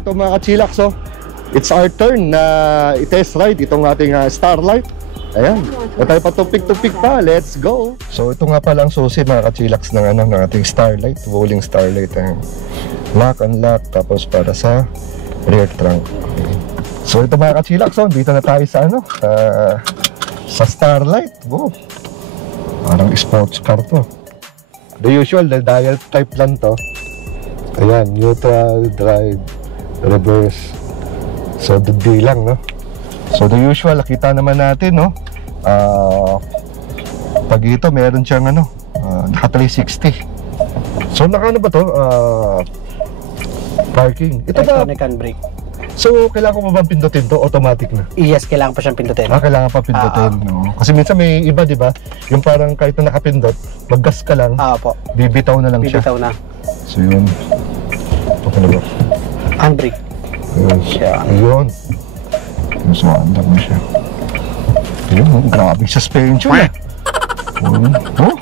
ito mga ka-chillax, oh. It's our turn na i-test ride itong ating Starlight. Ayan, tayo pa tupik-tupik pa, let's go. So ito nga pala ang susi mga ka-chillax ng, ng ating Starlight, rolling Starlight. Lock, unlock, tapos para sa rear trunk. So ito mga ka-chillax, oh, dito na tayo sa sa Starlight. Wow, parang sports car to. The usual, the dial type lang to. Ayan, neutral, drive, reverse. So D lang, no? So the usual, nakita naman natin, no? Pag ito, meron siyang naka 360. So naka ano ba to? Parking. Ito ba? Electronic handbrake. So kailangan ko ba bang pindutin to? Automatic na? Yes, kailangan pa siyang pindutin. Kailangan pa pindutin, no? Kasi minsan may iba, di ba? Yung parang kahit na nakapindot, mag-gas ka lang, po. bibitaw na lang siya. Bibitaw na. So yun. Ito na ba? Handbrake. Ayun. So, andar na siya. Ayun, grabe suspension eh. Oh,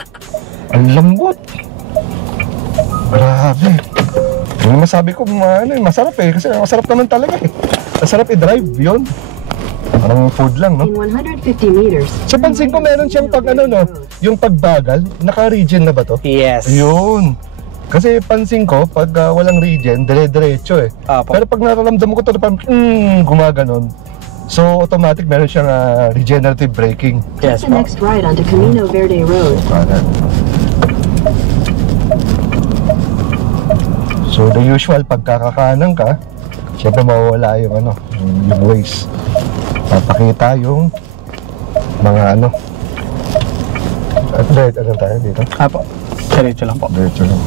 ang lambot. Grabe. Yung masabi ko, masarap eh. Kasi masarap naman talaga eh. Masarap i-drive, yun. Parang food lang, no? In 150 meters. So, pansin ko meron siyang pag no? Yung pagbagal, naka-regen na ba to? Yes. Ayun. Kasi pansin ko, pag walang regen, dire-diretso eh. Pero pag nararamdam ko ito, parang gumaganon. So, automatic meron siyang regenerative braking. Yes, the next ride onto Camino Verde Road. So, the usual, pagkakakanan ka, syempre mawawala yung yung ways. Papakita yung mga At ano tayo dito? Diretso lang po. Diretso lang.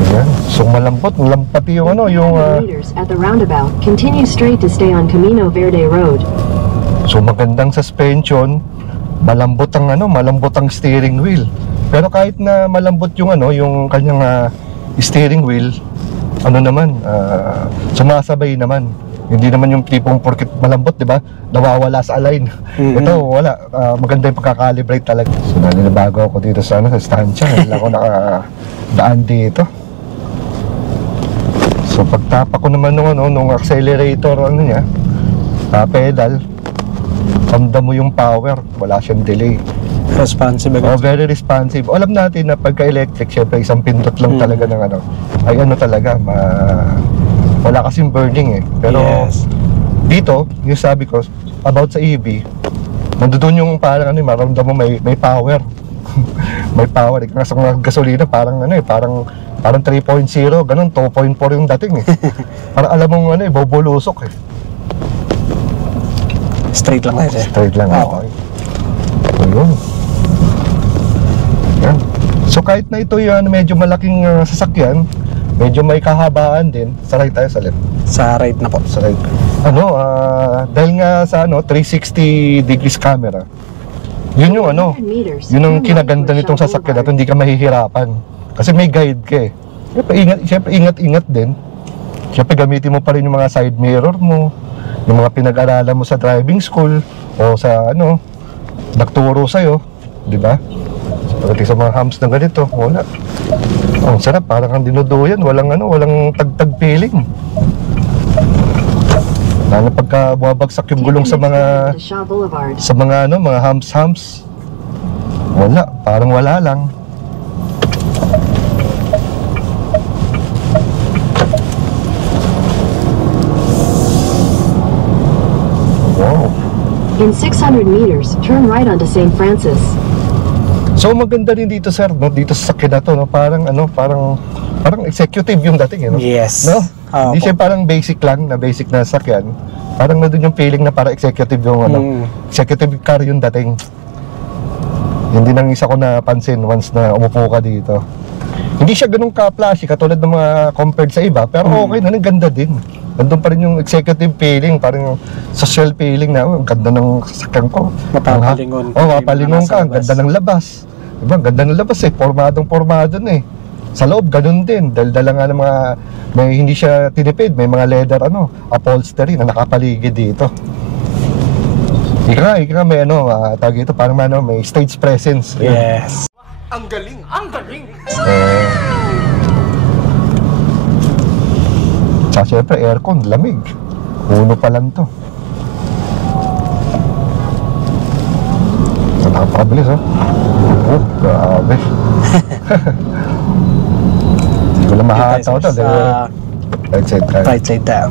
Ayan. So malambot, pati yung yung meters at the roundabout, continue straight to stay on Camino Verde Road. So magandang suspension, malambot ang steering wheel. Pero kahit na malambot yung yung kanyang steering wheel, sumasabay naman. Hindi naman yung tipong porkit malambot, di ba? Nawawala sa align. Ito wala, maganda yung pagka-calibrate talaga. So nanibago ako dito sa stansya, hindi ako nakadaan dito. So pagtapa ko naman nung accelerator niya, pedal, ramdam mo yung power, wala siyang delay. Responsive agad. Very responsive. Alam natin na pagka electric, syempre isang pindot lang talaga ng ay talaga, wala kasing burning eh. Pero dito, yung sabi ko about sa EV, nandoon yung parang maramdam mo may power. May power. Kasi ng gasolina parang parang 3.0, ganun, 2.4 yung dating eh. Parang alam mong bobolusok eh. Straight lang tayo. Straight lang ako. Ayun. Yan. So kahit na ito yung medyo malaking sasakyan, medyo may kahabaan din. Sa right tayo, sa left? Sa right na po. Sa right. Dahil nga sa 360 degrees camera, yun yung yun ang kinaganda nitong sasakyan na ito, hindi ka mahihirapan. Kasi may guide ka eh. Siyempre ingat din. Siyempre gamitin mo pa rin yung mga side mirror mo, yung mga pinag-aralan mo sa driving school, o sa nagturo sa'yo, di ba? Pagdating sa mga humps na ganito, wala. Ang sarap, parang kang dinuduyan, walang tagtag feeling. Lalo pagka bumabagsak yung gulong sa mga mga humps. Wala, parang wala lang. Wow. In 600 meters, turn right onto St. Francis. So maganda rin dito sir, dito sa sakyan na to, parang executive yung dating Yes. No? Hindi siya parang basic na sakyan. Parang doon yung feeling na parang executive yung executive car yung dating. Hindi nang isa ko napansin once na umupo ka dito. Hindi siya ganun ka-flashy katulad ng mga compared sa iba, pero okay na, ganda din. Nandun pa rin yung executive feeling, parang social feeling na, ang ganda ng sasakyan ko. Mapapalingon. Mapapalingon ka, ang ganda ng labas. Diba, ang ganda ng labas eh, pormadong na eh. Sa loob, ganun din. Dala nga ng mga, hindi siya tinipid, may mga leather, upholstery na nakapaligid dito. Ika nga may tawag ito, parang may stage presence. Yes. Ang galing! Ang galing! Sa syempre, aircon, lamig. Uno pa lang to. Napakabilis, oh. Oh, grabe. Hindi ko lang mahataw to. Right side tayo. Right side tayo.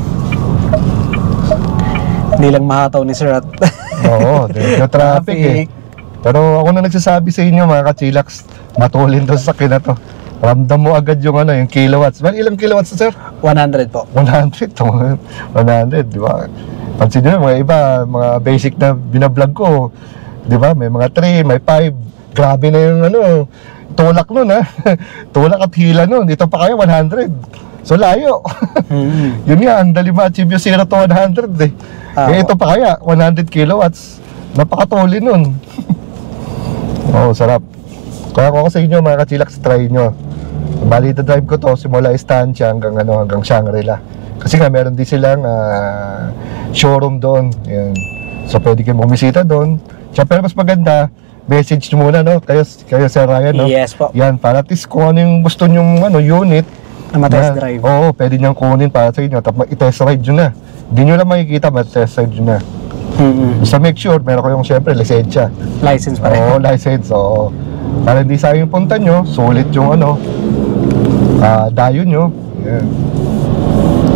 Hindi lang mahataw ni Sir at Oo, dahil na traffic eh. Pero ako na nagsasabi sa inyo mga ka-chillax, matulin to sa sakyan na to. Ramdam mo agad yung ano, yung kilowatts. Well, ilang kilowatts sir? 100 po. 100, 100, di ba? Pansin nyo, mga iba, mga basic na binablog ko, di ba? May mga 3, may 5. Grabe na yung ano, tulak nun ha. Tulak at hila nun. Ito pa kaya 100. So layo. Yun nga, ang dali ma-achieve yung 0 to 100 eh. Ito pa kaya, 100 kilowatts. Napakatuli nun. Oo, sarap. Kaya ako sa inyo mga ka-chillax, try nyo. Bali, drive ko to simula Estancia hanggang Shangri-La. Kasi nga meron din silang showroom doon. Yan. So pwede kayo bumisita doon. Pero mas maganda, message nyo muna, no? Kayo Sir Ryan, no? Yes po. Yan, para at least kung ano yung gusto nyong unit Na matest drive. Oo, pwede niyang kunin para sa inyo. Tapos i-test ride nyo na. Hindi nyo lang makikita, mas-test ride nyo na. Basta make sure, meron kayong syempre lisensya. License pa rin. Oo, license, oo. Para hindi sayang yung punta nyo, sulit yung dayo nyo. Yan.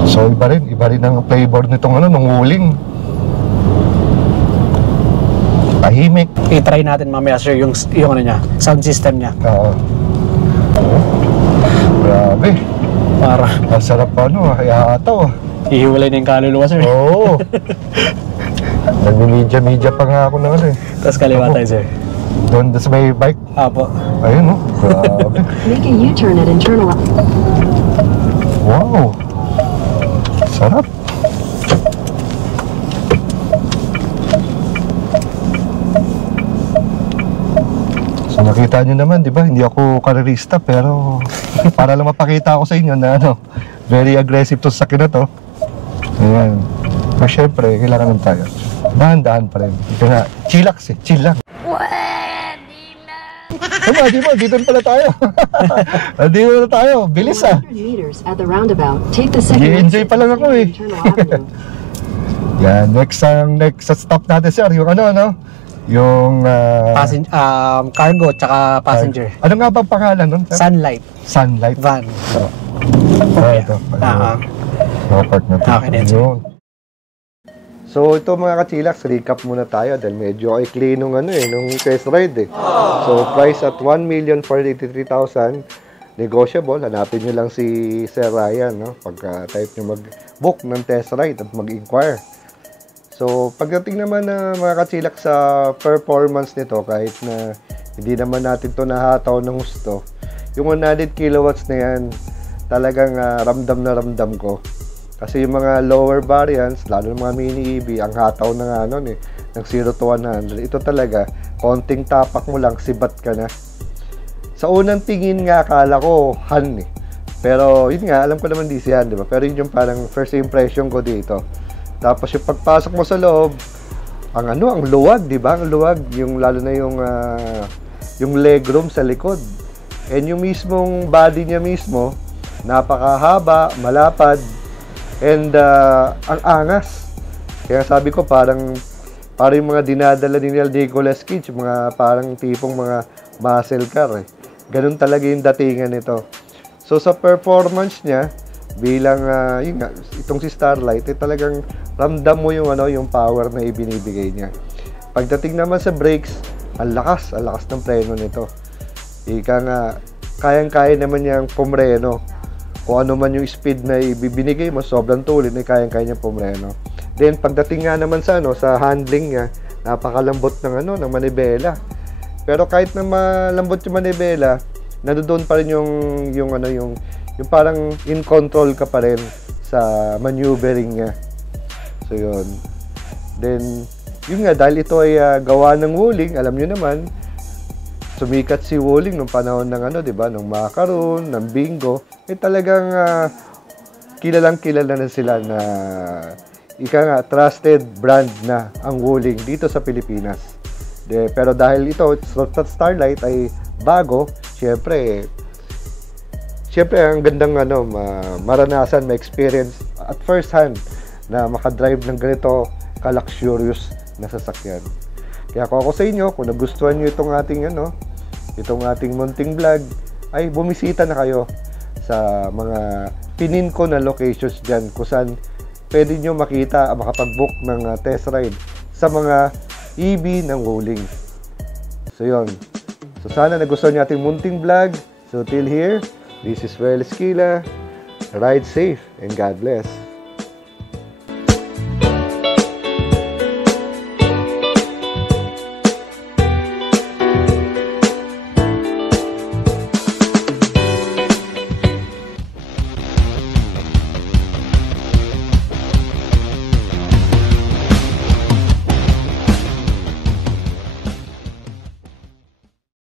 So iba rin ang flavor nitong nung huling. Tahimik. I-try natin mamaya sir yung ano niya, sound system niya. Oo. Grabe. Para Ang sarap ihataw. ihiwalay na yung kaluluwa sir. Oo. Nag-media pa nga ako ng Tapos kaliwa tayo sir. Doon sa may bike. Apo. Ayun grabe. Make a U-turn at internal. Wow. Sarap. So nakita nyo naman, di ba? Hindi ako karerista pero para lang mapakita ako sa inyo na very aggressive to sa sakyan na to. Ayan. Pero syempre, kailangan ng tayo. Dahan-dahan pa rin. Ito na, chillax chill lang. Di ba? Dito pala tayo. Dito na tayo. Bilis 100 meters at the roundabout. Take the second I-enjoy exit pa lang to ako eh. Internal Avenue. Yan, next stop natin sir, yung yung Cargo tsaka passenger. Ano nga bang pangalan nun? Sir? Sunlight Van. Ito. Park na ito. Okay, then, sir. Yun. So ito mga ka-chillax, recap muna tayo dahil medyo clean nung nung test ride eh. So price at 1,483,000, negotiable. Hanapin nyo lang si Sir Ryan, no? Pagka type nyo mag-book ng test ride at mag-inquire. So pagdating naman na mga ka-chillax sa performance nito, kahit na hindi naman natin to nahataw ng gusto, yung 100 kilowatts na yan, talagang ramdam ko. Kasi yung mga lower variants, lalo ng mga mini EV, ang hataw na nga ng 0 to 100. Ito talaga, konting tapak mo lang, sibat ka na. Sa unang tingin nga, akala ko, Han eh. Pero yun nga, alam ko naman di siya, di ba? Pero yun yung parang first impression ko dito. Tapos yung pagpasok mo sa loob, ang luwag, di ba? Ang luwag, yung lalo na yung legroom sa likod. And yung mismong body niya mismo, napakahaba, malapad, and ang angas. Kaya sabi ko parang yung mga dinadala ni Nicolas Cage, mga parang tipong mga muscle car eh. Ganun talaga yung datingan nito. So sa performance niya bilang itong si Starlight, talagang ramdam mo yung power na ibinibigay niya. Pagdating naman sa brakes, ang lakas ng preno nito. Ika nga, kayang-kaya naman niyang pumreno. Kung ano man yung speed na ibibinigay mo, sobrang tuloy na kayang-kaya niyang pumreno. Then pagdating nga naman sa handling niya, napakalambot ng manibela. Pero kahit na malambot yung manibela, nandoon pa rin yung parang in control ka pa rin sa maneuvering niya. So yun. Then yun nga, dahil ito ay gawa ng Wuling, alam niyo naman, sumikat si Wuling nung panahon ng di ba, nung Macaroon, ng Bingo, talagang kilalang-kilala na sila na trusted brand na ang Wuling dito sa Pilipinas. Pero dahil ito, Starlight ay bago, syempre ang gandang maranasan, ma-experience at first hand na makadrive ng ganito ka-luxurious na sasakyan. Kaya kung ako sa inyo, kung nagustuhan nyo itong ating munting vlog, ay bumisita na kayo sa mga pinin ko na locations dyan kung saan pwede nyo makita, makapag-book ng test ride sa mga EV ng Wuling. So yun. So sana nagustuhan nyo ating munting vlog. So till here, this is Well Esquila. Ride safe and God bless.